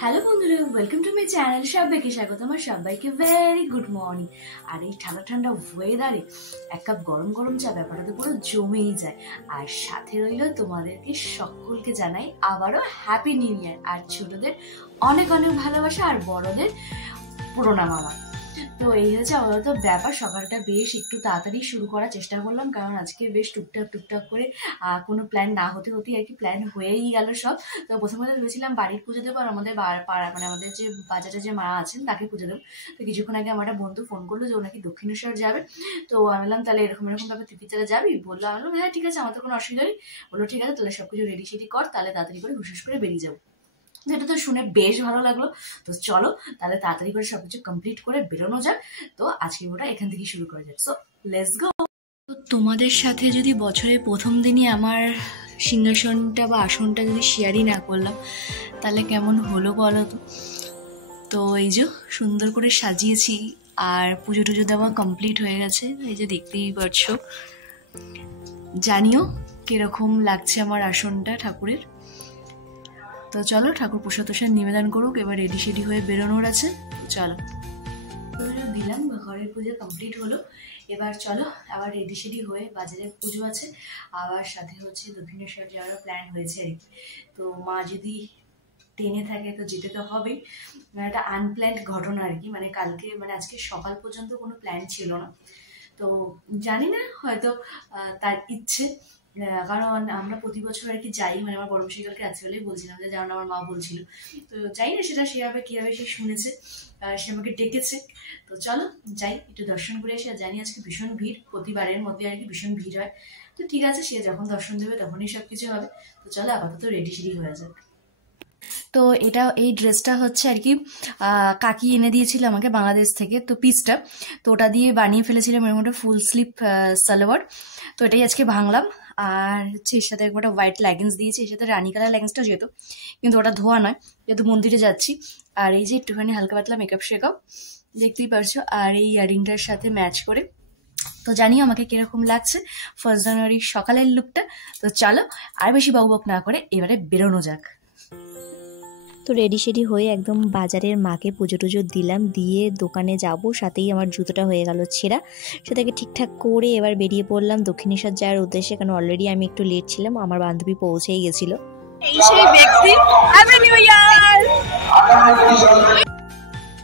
Hello বন্ধুরা, welcome to my channel. সবাইকে স্বাগত। আমার সবাইকে ভেরি গুড মর্নিং। আর এই ঠান্ডা ঠান্ডা ওয়েদারে এক কাপ গরম গরম চা ব্যাপারটা তো পুরো জমেই যায়। আর সাথে রইল তোমাদেরকে সকলকে জানাই আবারও হ্যাপি নিউ ইয়ার। আর ছোটদের অনেক অনেক ভালোবাসা আর বড়দের প্রণাম আমার। তো এই হচ্ছে আপাতত ব্যাপার। সকালটা বেশ একটু তাড়াতাড়ি শুরু করার চেষ্টা করলাম, কারণ আজকে বেশ টুকটাক করে কোনো প্ল্যান না হতে হতেই আর কি প্ল্যান হয়েই গেল সব। তো প্রথমে ভেবেছিলাম বাড়ির পুজো দেবো আর আমাদের পাড়া মানে আমাদের যে বাজারে যে মা আছেন তাকে পুজো দেবো। তো কিছুক্ষণ আগে আমার একটা বন্ধু ফোন করলো যে ও নাকি দক্ষিণেশ্বর যাবে। তো আমি বললাম তাহলে এরকম ভাবে তিতিচারা যাবি? বললাম হ্যাঁ ঠিক আছে, আমার তো কোনো অসুবিধা নেই। বললো ঠিক আছে, তাহলে সবকিছু রেডি সেডি কর, তাহলে তাড়াতাড়ি করে হুশ করে বেরিয়ে যাবো। যেটা তো শুনে বেশ ভালো লাগলো। তো চলো তাহলে তাড়াতাড়ি করে সবকিছু কমপ্লিট করে বেরোনো যাক। তো আজকে ওটা এখান থেকে শুরু করা যাক। So let's go. তো তোমাদের সাথে যদি বছরের প্রথম দিনই আমার সিংহাসনটা বা আসনটা যদি শেয়ারই না করলাম তাহলে কেমন হলো বলো তো। তো এই যে সুন্দর করে সাজিয়েছি আর পুজো টুজো দেওয়া কমপ্লিট হয়ে গেছে, এই যে দেখতেই পারছো। জানিও কিরকম লাগছে আমার আসনটা ঠাকুরের। তো চলো ঠাকুর প্রসাদ তোষাদ নিবেদন করুক, এবার রেডি সেডি হয়ে বেরোনোর আছে। চলো দিলাম, ঘরের পুজো কমপ্লিট হলো। এবার চলো আবার রেডি সেডি হয়ে বাজারে পুজো আছে, আবার সাথে হচ্ছে দক্ষিণেশ্বর যাওয়ারও প্ল্যান হয়েছে আর কি। তো মা যদি টেনে থাকে তো যেতে তো হবেই। একটা আনপ্ল্যান্ড ঘটনা আর কি, মানে কালকে মানে আজকে সকাল পর্যন্ত কোনো প্ল্যান ছিল না। তো জানি না, হয়তো তার ইচ্ছে, কারণ আমরা প্রতি বছর আর কি যাই, মানে আমার বড় মাসিকালকে আছে বলেই বলছিলাম যে যেমন আমার মা বলছিল। তো যাই না সেটা সেভাবে কীভাবে সে শুনেছে, সে আমাকে ডেকেছে। তো চলো যাই, একটু দর্শন করে এসে। আর জানি আজকে ভীষণ ভিড়, প্রতিবারের মধ্যে আর কি ভীষণ ভিড় হয়। তো ঠিক আছে, সে যখন দর্শন দেবে তখনই সব কিছু হবে। তো চলো আপাতত রেডি সেডি হয়ে যাক। তো এই ড্রেসটা হচ্ছে আর কি কাকি এনে দিয়েছিল আমাকে বাংলাদেশ থেকে, তো পিসটা তো ওটা দিয়ে বানিয়ে ফেলেছিলাম এর মধ্যে ফুল স্লিভ সালোয়ার। তো এটাই আজকে ভাঙলাম। আর হচ্ছে এর সাথে একটা হোয়াইট লেগিংস দিয়েছি, এর সাথে রানী কালার লেগিংসটা যেত, কিন্তু ওটা ধোয়া নয় যেহেতু মন্দিরে যাচ্ছি। আর এই যে একটুখানি হালকা পাতলা মেকআপ শেকআপ দেখতেই পারছো, আর এই ইয়ারিংটার সাথে ম্যাচ করে। তো জানিও আমাকে কিরকম লাগছে 1 জানুয়ারি সকালের লুকটা। তো চলো আর বেশি বকবক না করে এবারে বেরোনো যাক। তো রেডি সেডি হয়ে একদম বাজারের মাকে পুজো টুজো দিলাম, দিয়ে দোকানে যাব, সাথেই আমার জুতোটা হয়ে গেল ছেঁড়া। সেটাকে ঠিকঠাক করে এবার বেরিয়ে পড়লাম দক্ষিণেশ্বর যাওয়ার উদ্দেশ্যে, কারণ অলরেডি আমি একটু লেট ছিলাম, আমার বান্ধবী পৌঁছেই গেছিল। এই সেই ব্যক্তি, হ্যাপি নিউ ইয়ার।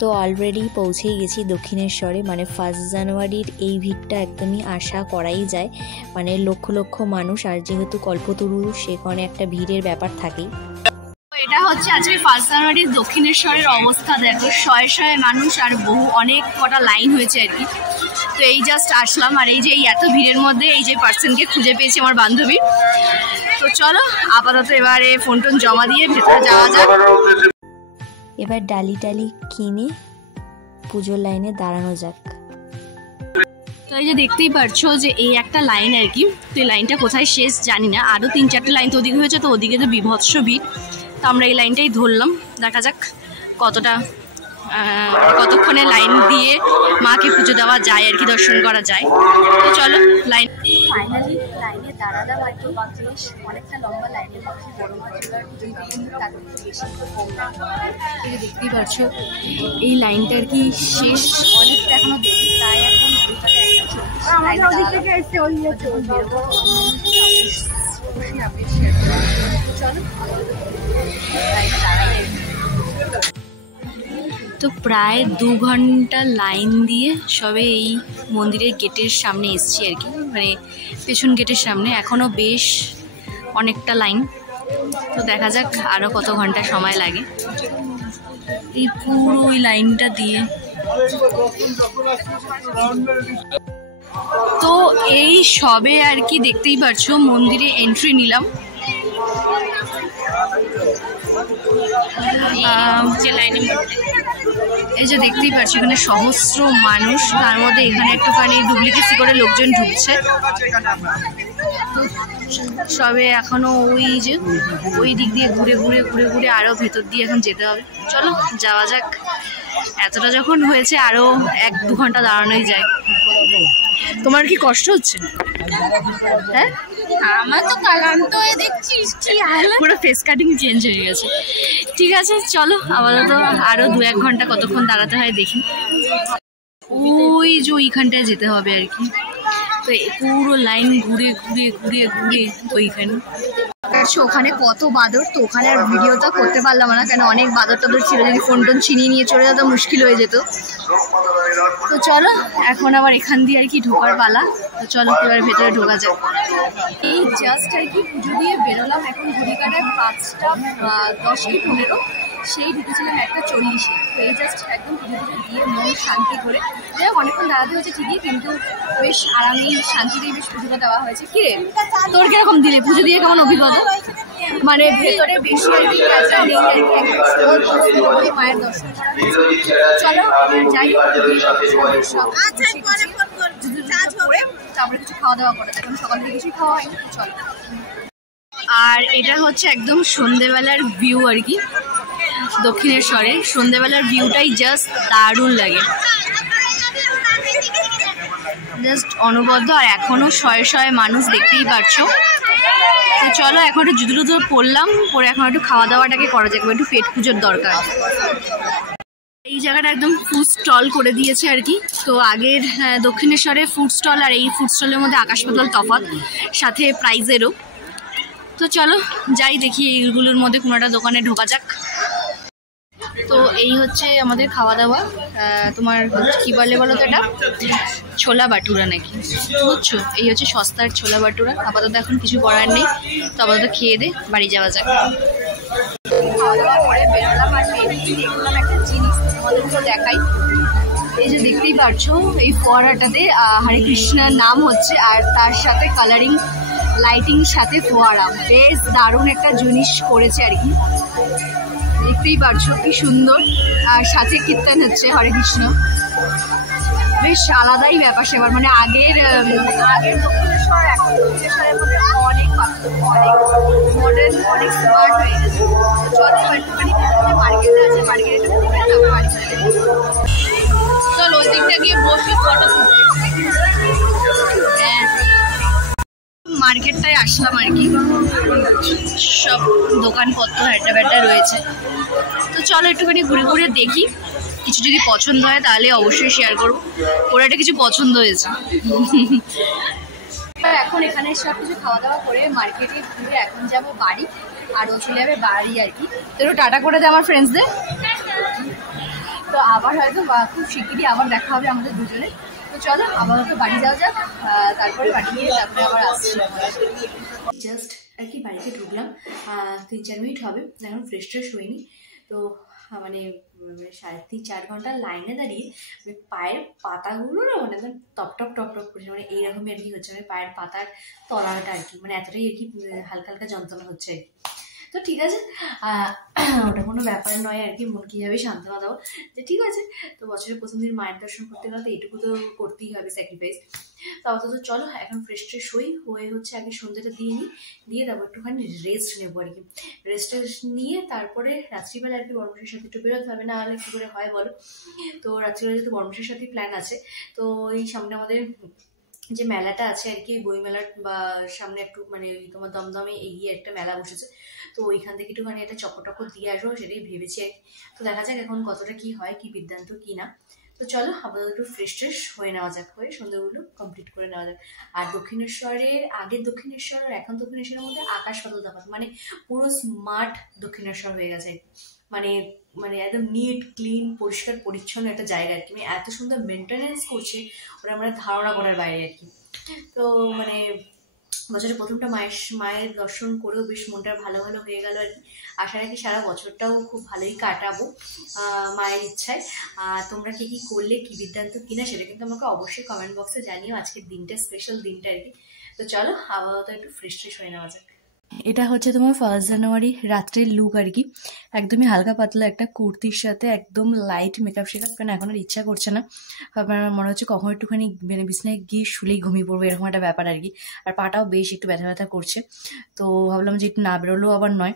তো অলরেডি পৌঁছেই গেছি দক্ষিণেশ্বরে। মানে 1 জানুয়ারির এই ভিড়টা একদমই আশা করাই যায়, মানে লক্ষ লক্ষ মানুষ, আর যেহেতু কল্পতরু সেখানে একটা ভিড়ের ব্যাপার থাকেই। এটা হচ্ছে আজকে 1 জানুয়ারির দক্ষিণেশ্বরের অবস্থা। দেখো শয়ে শয়ে মানুষ আর অনেক কটা লাইন হয়েছে আর কি। তো এই জাস্ট আসলাম, আর এই যে এত ভিড়ের মধ্যে এই যে পার্সনকে খুঁজে পেয়েছি, আমার বান্ধবী। তো চলো আপাতত এবারে ফোন টোন জমা দিয়ে ভেতরে যাওয়া যাক। এবার ডালি টালি কিনে পুজোর লাইনে দাঁড়ানো যাক। তো এই যে দেখতেই পারছো যে এই একটা লাইন আর কি। তো এই লাইনটা কোথায় শেষ জানি না, আরো 3-4টে লাইন তো ওদিকে হয়েছে, তো ওদিকে তো বিভৎস ভিড়। তো আমরা এই লাইনটাই ধরলাম, দেখা যাক কতক্ষণে লাইন দিয়ে মাকে পুজো দেওয়া যায় আর কি, দর্শন করা যায়। তো চলো লাইন ফাইনালি লাইনে দাঁড়ালাম আর কি। বেশ অনেকটা লম্বা লাইনের মধ্যে বড় মা চলার তাদের বেশি দেখতেই পারছো এই লাইনটা আর কি শেষ অনেকটা এখনো দেরি, তাই এখন তো প্রায় 2 ঘন্টা লাইন দিয়ে সবে এই মন্দিরের গেটের সামনে এসছি আর কি, মানে পেছন গেটের সামনে। এখনো বেশ অনেকটা লাইন, তো দেখা যাক আরো কত ঘন্টা সময় লাগে এই পুরো ওই লাইনটা দিয়ে। তো এই সবে আর কি দেখতেই পারছো মন্দিরে এন্ট্রি নিলাম। এই যে দেখতেই পাচ্ছি এখানে সহস্র মানুষ, তার মধ্যে এখানে একটুখানি ডুপ্লিকেসি করে লোকজন ঢুকছে। সবে এখনো ওই দিক দিয়ে ঘুরে আরো ভেতর দিয়ে এখন যেতে হবে। চলো যাওয়া যাক, এতটা যখন হয়েছে আরো 1-2 ঘন্টা দাঁড়ানোই যায়। তোমার কি কষ্ট হচ্ছে? হ্যাঁ আমার তো কালান্ত হয়ে দেখছিস পুরো ফেস কাটিং চেঞ্জ হয়ে গেছে। ঠিক আছে চলো আপাতত আরো 2-1 ঘন্টা কতক্ষণ দাঁড়াতে হয় দেখি। ওই যে ওইখানটায় যেতে হবে আর কি। তো পুরো লাইন ঘুরে ঘুরে ঘুরে ঘুরে ওইখানে ওখানে কত বাদর। তো ওখানে আর ভিডিওটা করতে পারলাম না, কেন অনেক বাদর টাদর ছিল, যদি ফোন টোন ছিনিয়ে নিয়ে চলে যেত মুশকিল হয়ে যেত। তো চলো এখন আবার এখান দিয়ে আর কি ঢোকার পালা। তো চলো এবার ভেতরে ঢোকা যাক। এই জাস্ট আর কি পুজো দিয়ে বেরোলাম, এখন ঘড়ি কাটায় 5টা 10 কি 15, সেই ঢুকেছিলাম 1:40-এ। তো এই জাস্ট একদম পুজো টুজো দিয়ে মন শান্তি করে, যাই হোক অনেকক্ষণ দাঁড়াতে হয়েছে ঠিকই, কিন্তু বেশ আরামেই শান্তিতেই বেশ পুজোটা দেওয়া হয়েছে। কি রে তোর কিরকম দিলে পুজো দিয়ে কেমন অভিজ্ঞতা? মানে ভেতরে বেশি আর কি কাজটা নেই আর কি, একদম সুন্দর মায়ের দর্শন করা হয়েছে। চলো যাই সব করে তারপরে কিছু খাওয়া দাওয়া করা যায়, কারণ সকাল থেকে কিছুই খাওয়া হয়নি। চলো। আর এটা হচ্ছে একদম সন্ধেবেলার ভিউ আর কি, দক্ষিণেশ্বরে সন্ধেবেলার ভিউটাই জাস্ট দারুণ লাগে, জাস্ট অনবদ্য। আর এখনো শয়ে শয়ে মানুষ, দেখতেই পারছো। তো চলো এখন একটু জুতো টুতো পরলাম, পরে এখন একটু খাওয়া দাওয়াটাকে করা যাবে, একটু পেট পুজোর দরকার। এই জায়গাটা একদম ফুড স্টল করে দিয়েছে আর কি। তো আগের দক্ষিণেশ্বরে ফুড স্টল আর এই ফুড স্টলের মধ্যে আকাশ পাতাল তফাৎ, সাথে প্রাইজেরও। তো চলো যাই দেখি এইগুলোর মধ্যে কোনো একটা দোকানে ঢোকা যাক। তো এই হচ্ছে আমাদের খাওয়া দাওয়া। তোমার কি বলে বলো তো, এটা ছোলা বাটুরা নাকি, বুঝছো? এই হচ্ছে সস্তার ছোলা বাটুরা। আপাতত এখন কিছু করার নেই, তো আপাতত খেয়ে দে বাড়ি যাওয়া যাক। খাওয়া দাওয়া করে বেরোলাম আর দেখলাম একটা জিনিস তোমাদেরকে দেখাই। এই যে দেখতেই পারছো এই ফোয়ারাটাতে হরে কৃষ্ণার নাম হচ্ছে, আর তার সাথে কালারিং লাইটিং সাথে ফোয়ারা, বেশ দারুণ একটা জিনিস করেছে আর কি। দেখতেই পারছো কি সুন্দর, আর সাথে কীর্তন হচ্ছে হরে কৃষ্ণ, বেশ আলাদাই ব্যাপার সেবার। মানে আগের দক্ষিণেশ্বর এখন দক্ষিণেশ্বরের মধ্যে অনেক অনেক মডার্ন, অনেক স্মার্ট হয়ে গেছে। চলো একটুখানি মার্কেটে আছে, মার্কেটে চলো ওই দিকটা গিয়ে বসি ফটো তুলতে। হ্যাঁ মার্কেটটায় আসলাম আর কি, সব দোকানপত্র হাঁটা ব্যাটা রয়েছে। তো চলো একটুখানি ঘুরে ঘুরে দেখি, কিছু যদি পছন্দ হয় তাহলে অবশ্যই শেয়ার করবো। ওরা একটা কিছু পছন্দ হয়েছে। এখন এখানে সব কিছু খাওয়া দাওয়া করে মার্কেটে ঘুরে এখন যাবো বাড়ি, আর ও চলে যাবে বাড়ি আর কি। তো একটু টাটা করে দেয় আমার ফ্রেন্ডসদের। তো আবার হয়তো খুব শিগগিরই আবার দেখা হবে আমাদের দুজনে। তো চলো আপাতত বাড়ি যাওয়া যাক, তারপরে বাড়ি গিয়ে তারপরে আবার আসছি। জাস্ট আর কি বাড়িতে ঢুকলাম, 3-4 মিনিট হবে, এখন ফ্রেশ ট্রেশ হইনি। তো মানে 3-4 ঘন্টা লাইনে দাঁড়িয়ে পায়ের পাতাগুলো না মানে একদম টপ টপ টপ টপ করছে, মানে এইরকমই আর কি হচ্ছে, মানে পায়ের পাতার তলাটা আর কি, মানে এতটাই আর কি হালকা হালকা যন্ত্রণা হচ্ছে আর কি। তো ঠিক আছে, ওটা কোনো ব্যাপার নয় আর কি, মন কীভাবে সান্ত্বনা দাও যে ঠিক আছে। তো বছরের প্রথম দিন মায়ের দর্শন করতে গেলে তো এইটুকু তো করতেই হবে স্যাক্রিফাইস। তো অন্তত চলো এখন ফ্রেশ ট্রেশ হয়ে হচ্ছে আগে সন্ধ্যেটা দিয়ে তারপর একটুখানি রেস্ট নেবো আর কি। রেস্ট নিয়ে তারপরে রাত্রিবেলা আর কি বর্মশের সাথে একটু বেরোতে হবে, না হলে কী করে হয় বলো। তো রাত্রিবেলা যেহেতু বর্মশের সাথে প্ল্যান আছে, তো এই সামনে আমাদের যে মেলাটা আছে আর কি, বই মেলার বা সামনে একটু মানে তোমার দমদমে এগিয়ে একটা মেলা বসেছে, তো ওইখান থেকে একটুখানি একটা চকর দিয়ে আসবো সেটাই ভেবেছি আর কি। তো দেখা যাক এখন কতটা কি হয়, কি বিদ্যান্ত কি না। তো চলো আপাতত একটু ফ্রেশ ট্রেশ হয়ে নেওয়া যাক, হয়ে সন্ধ্যাগুলো কমপ্লিট করে নেওয়া যাক। আর দক্ষিণেশ্বরের আগের দক্ষিণেশ্বর আর এখন দক্ষিণেশ্বরের মধ্যে আকাশ পাতাল তফাৎ, মানে পুরো স্মার্ট দক্ষিণেশ্বর হয়ে গেছে মানে মানে একদম নিট ক্লিন পরিষ্কার পরিচ্ছন্ন একটা জায়গা আর কি, মানে এত সুন্দর মেনটেনেন্স করছে ওরা, মানে ধারণা করার বাইরে আর কি। তো মানে বছরের প্রথমটা মায়ের দর্শন করেও বেশ মনটা ভালো ভালো হয়ে গেল আর কি। আশা রাখি সারা বছরটাও খুব ভালোই কাটাবো মায়ের ইচ্ছায়। তোমরা কি কি করলে, কি বৃত্তান্ত কিনা সেটা কিন্তু আমাকে অবশ্যই কমেন্ট বক্সে জানিও, আজকের দিনটা স্পেশাল দিনটা আর কি। তো চলো আপাতত একটু ফ্রেশ হয়ে নেওয়া যাক। এটা হচ্ছে তোমার 1 জানুয়ারি রাত্রের লুক আর কি, একদমই হালকা পাতলা একটা কুর্তির সাথে একদম লাইট মেকআপ শেকআপ, কারণ এখন আর ইচ্ছা করছে না, আমার মনে হচ্ছে কখন একটুখানি বিছানায় গিয়ে শুলেই ঘুমিয়ে পড়বো এরকম একটা ব্যাপার আর কি। আর পাটাও বেশ একটু ব্যথা ব্যথা করছে, তো ভাবলাম যে একটু না বেরোলেও আবার নয়।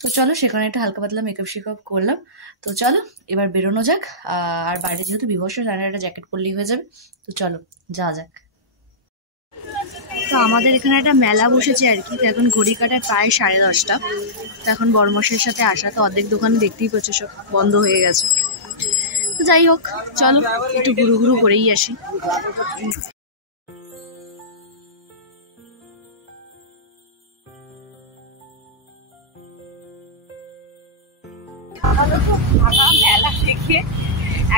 তো চলো সেখানে একটা হালকা পাতলা মেকআপ শেকআপ করলাম। তো চলো এবার বেরোনো যাক, আর বাইরে যেহেতু বিভৎস একটা জ্যাকেট পরলেই হয়ে যাবে। তো চলো যাওয়া যাক। তো তো আমাদের এখানে একটা মেলা বসেছে আর কি। তো এখন ঘড়ি কাটায় প্রায় 10:30। তো এখন বড়মশাইয়ের সাথে আসা, তো অর্ধেক দোকান দেখতেই পাচ্ছ সব বন্ধ হয়ে গেছে। তো যাই হোক, চলো একটু ঘুরু ঘুরু করেই আসি। মেলা দেখে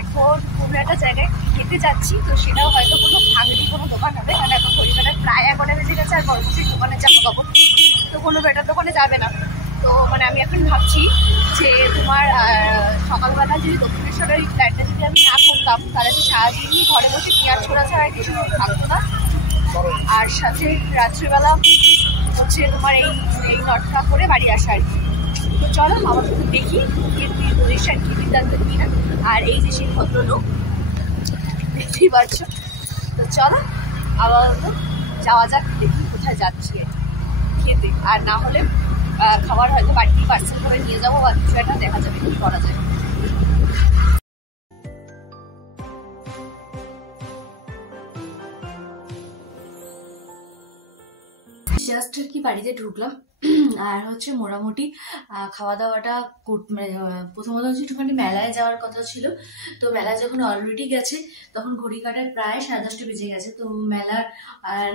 এখন কোনো একটা জায়গায় খেতে যাচ্ছি, তো সেটাও হয়তো কোনো ভাঙড়ি কোনো দোকান হবে, কারণ এখন ঘড়িকাটায় প্রায় 11 বেজে গেছে। আর বড়মশাইয়ের দোকানে যাবো খাবো, তো কোনো বেটার দোকানে যাবে না। তো মানে আমি এখন ভাবছি যে তোমার সকালবেলা যদি দক্ষিণেশ্বরের এই প্ল্যানটা যদি আমি না করতাম, তাহলে তো সারাদিনই ঘরে বসে পেঁয়াজ ছোড়া ছাড়া কিছু থাকতো না। আর সাথে রাত্রিবেলা হচ্ছে তোমার এই নটকা করে বাড়ি আসা আর কি। তো চলো আমার তো দেখি পজিশন কি বিদ্যান্ত কিনা। আর এই যে সেই ভদ্রলোক দেখতেই পাচ্ছ। তো চলো আবার যাওয়া যাক, দেখি কোথায় যাচ্ছি খেতে। আর না হলে খাবার হয়তো বাড়িতে পার্সেল করে নিয়ে যাবো, বা কিছু একটা দেখা যাবে কি করা যায়। জাস্ট কি বাড়িতে ঢুকলাম, আর হচ্ছে মোটামুটি খাওয়া দাওয়াটা প্রথমত হচ্ছে একটুখানি মেলায় যাওয়ার কথা ছিল। তো মেলায় যখন অলরেডি গেছে তখন ঘড়ি কাটায় প্রায় 10:30 বেজে গেছে। তো মেলার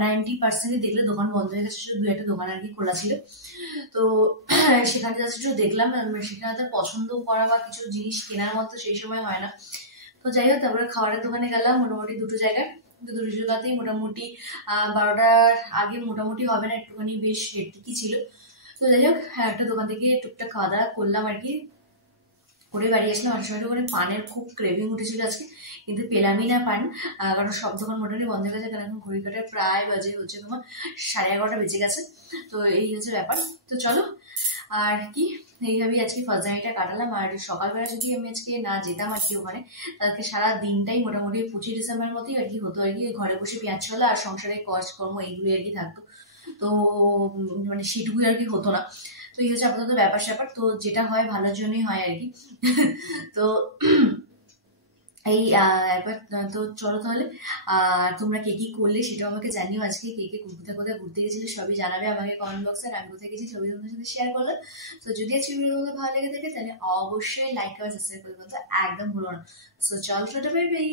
90% দেখলে দোকান বন্ধ হয়ে গেছে, শুধু 2-1টা দোকান আর কি খোলা ছিল। তো সেখানে জাস্ট একটু দেখলাম, সেখানে তো পছন্দ করা বা কিছু জিনিস কেনার মতো সেই সময় হয় না। তো যাই হোক, তারপরে খাবারের দোকানে গেলাম মোটামুটি দুটো জায়গায়। দুটো জায়গাতেই মোটামুটি 12টার আগে মোটামুটি হবে না, একটুখানি বেশ হেক্টিকই ছিল। তো যাই হোক, একটা দোকান থেকে টুকটাক খাওয়া দাওয়া করলাম আর কি, করে বাড়ি আসলাম। আসার সময় করে পানের খুব ক্রেভিং উঠেছিল আজকে, কিন্তু পেলামই না পান, কারণ সব দোকান মোটামুটি বন্ধ হয়ে গেছে। কারণ এখন ঘড়ি কাটায় প্রায় বাজে হচ্ছে তোমার 11:30 বেজে গেছে। তো এই হচ্ছে ব্যাপার। তো চলো, আর কি এইভাবেই আজকে ফার্স্ট জার্নিটা কাটালাম। আর সকালবেলা যদি আমি আজকে না যেতাম আর কি ওখানে, তাদেরকে সারা দিনটাই মোটামুটি 25 ডিসেম্বর মতোই আর কি হতো আর কি। ঘরে বসে পেঁয়াজ ছোলা আর সংসারের কাজকর্ম এইগুলোই আর কি থাকতো। তো মানে সেটুকুই আর কি হতো না। তো এই হচ্ছে আপাতত ব্যাপার স্যাপার। তো যেটা হয় ভালোর জন্যই হয় আর কি। তো এই একবার তো চলো তাহলে, তোমরা কে কি করলে সেটাও আমাকে জানিও। আজকে কে কে কোথায় কোথায় ঘুরতে গেছিলে সবই জানাবে আমাকে কমেন্ট বক্সে। আর আমি কোথায় গেছি ছবি তোমাদের সাথে শেয়ার করলাম। তো যদি আজকে ভিডিও তোমাদের ভালো লেগে থাকে তাহলে অবশ্যই লাইক আর সাবস্ক্রাইব করতে একদম ভুলো না। সো চলো, টাটা, বাই বাই।